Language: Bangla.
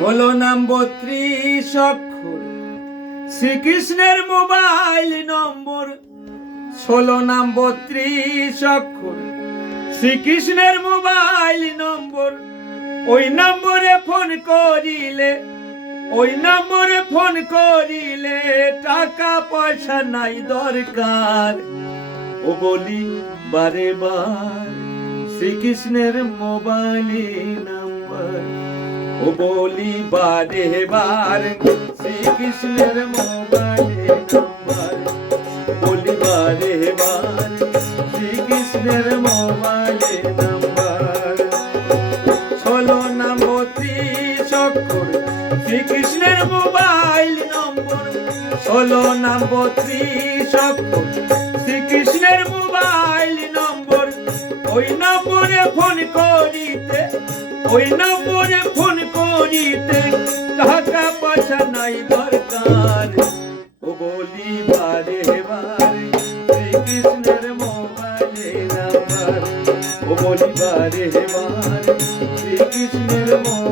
হলো নাম 32 অক্ষর, শ্রীকৃষ্ণের মোবাইল নম্বর। 16 নাম 32 অক্ষর, শ্রীকৃষ্ণের মোবাইল নম্বর। ওই নম্বরে ফোন করিলে, ওই নম্বরে ফোন করিলে টাকা পয়সা নাই দরকার। ও বলি বারে বার শ্রীকৃষ্ণের মোবাইল নাম্বার। ও বলি বারে বার শ্রীকৃষ্ণের মোবাইল নাম্বার। বলি বারে বার শ্রীকৃষ্ণের মোবাইল নাম্বার। 16 নাম 32 অক্ষর, শ্রীকৃষ্ণের মোবাইল নম্বর। 16 নাম 32 অক্ষর, শ্রীকৃষ্ণের মোবাইল নম্বর। ওই নম্বরে ফোন করিতে, ওই নম্বরে ফোন করিতে টাকা পয়সা নাই দরকার। ও বলি বারে বারে শ্রীকৃষ্ণের মোবাইল নাম্বার। ও বলি বারে বারে শ্রীকৃষ্ণের মোবাইল